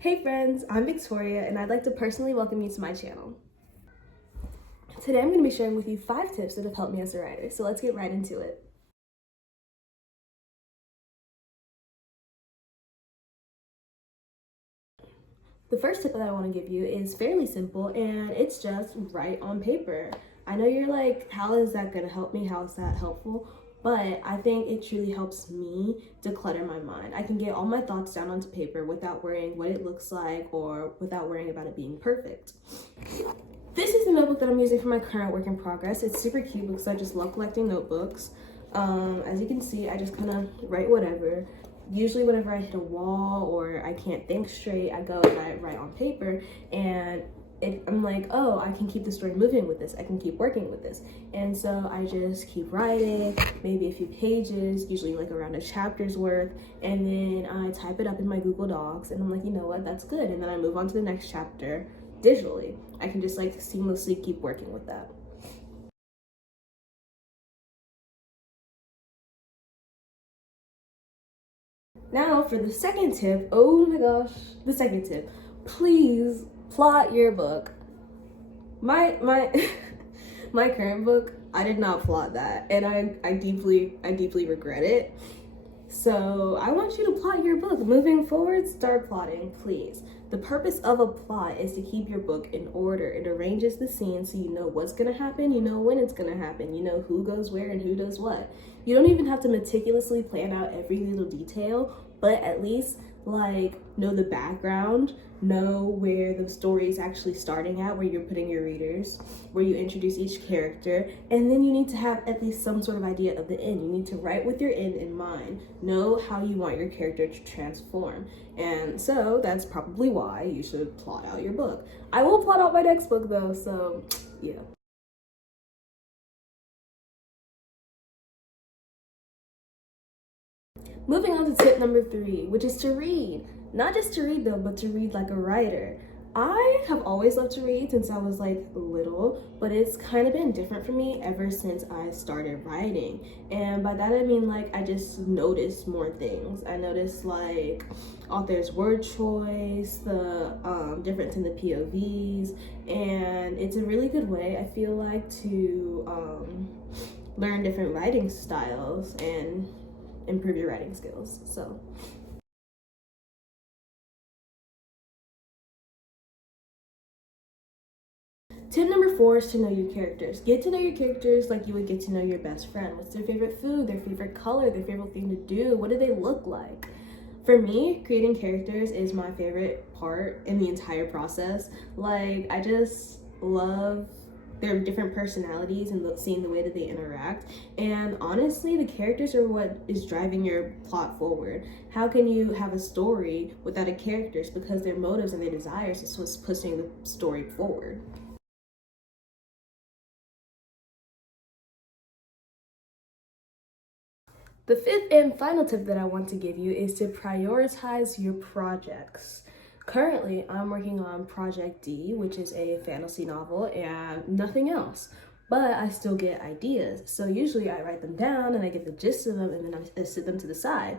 Hey friends, I'm Victoria and I'd like to personally welcome you to my channel. Today I'm going to be sharing with you 5 tips that have helped me as a writer, so let's get right into it. The first tip that I want to give you is fairly simple and it's just write on paper. I know you're like, how is that going to help me? How is that helpful? But I think it truly helps me declutter my mind. I can get all my thoughts down onto paper without worrying what it looks like or without worrying about it being perfect. This is the notebook that I'm using for my current work in progress. It's super cute because I just love collecting notebooks. As you can see, I just kind of write whatever. Usually whenever I hit a wall or I can't think straight, I go and I write on paper and I'm like, oh, I can keep the story moving with this. I can keep working with this. And so I just keep writing, maybe a few pages, usually like around a chapter's worth. And then I type it up in my Google Docs and I'm like, you know what, that's good. And then I move on to the next chapter digitally. I can just like seamlessly keep working with that. Now for the second tip, oh my gosh, the second tip, please plot your book. My my current book, I did not plot that and I deeply regret it. So I want you to plot your book. Moving forward, start plotting, please. The purpose of a plot is to keep your book in order. It arranges the scene so you know what's gonna happen, you know when it's gonna happen, you know who goes where and who does what. You don't even have to meticulously plan out every little detail, but at least like know the background, know where the story is actually starting at, where you're putting your readers, where you introduce each character, and then you need to have at least some sort of idea of the end. You need to write with your end in mind, know how you want your character to transform. And so that's probably why you should plot out your book. I will plot out my next book though, so yeah. Moving on to tip number 3, which is to read. Not just to read though, but to read like a writer. I have always loved to read since I was like little, but it's kind of been different for me ever since I started writing. And by that I mean like I just noticed more things. I noticed like author's word choice, the difference in the POVs, and it's a really good way, I feel like, to learn different writing styles and improve your writing skills. So tip number 4 is to know your characters. Get to know your characters like you would get to know your best friend. What's their favorite food, their favorite color, their favorite thing to do? What do they look like? For me, creating characters is my favorite part in the entire process. Like, I just love their different personalities and seeing the way that they interact. And honestly, the characters are what is driving your plot forward. How can you have a story without a characters? Because their motives and their desires is what's pushing the story forward. The 5th and final tip that I want to give you is to prioritize your projects. Currently, I'm working on Project D, which is a fantasy novel, and nothing else. But I still get ideas. So usually I write them down and I get the gist of them and then I sit them to the side.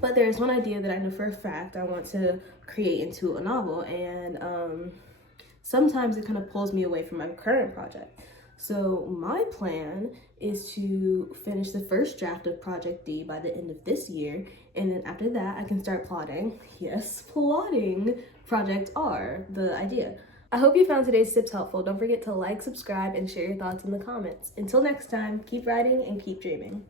But there's one idea that I know for a fact I want to create into a novel, and sometimes it kind of pulls me away from my current project. So my plan is to finish the first draft of Project D by the end of this year, and then after that I can start plotting, yes, plotting Project R, the idea. I hope you found today's tips helpful. Don't forget to like, subscribe, and share your thoughts in the comments. Until next time, keep writing and keep dreaming.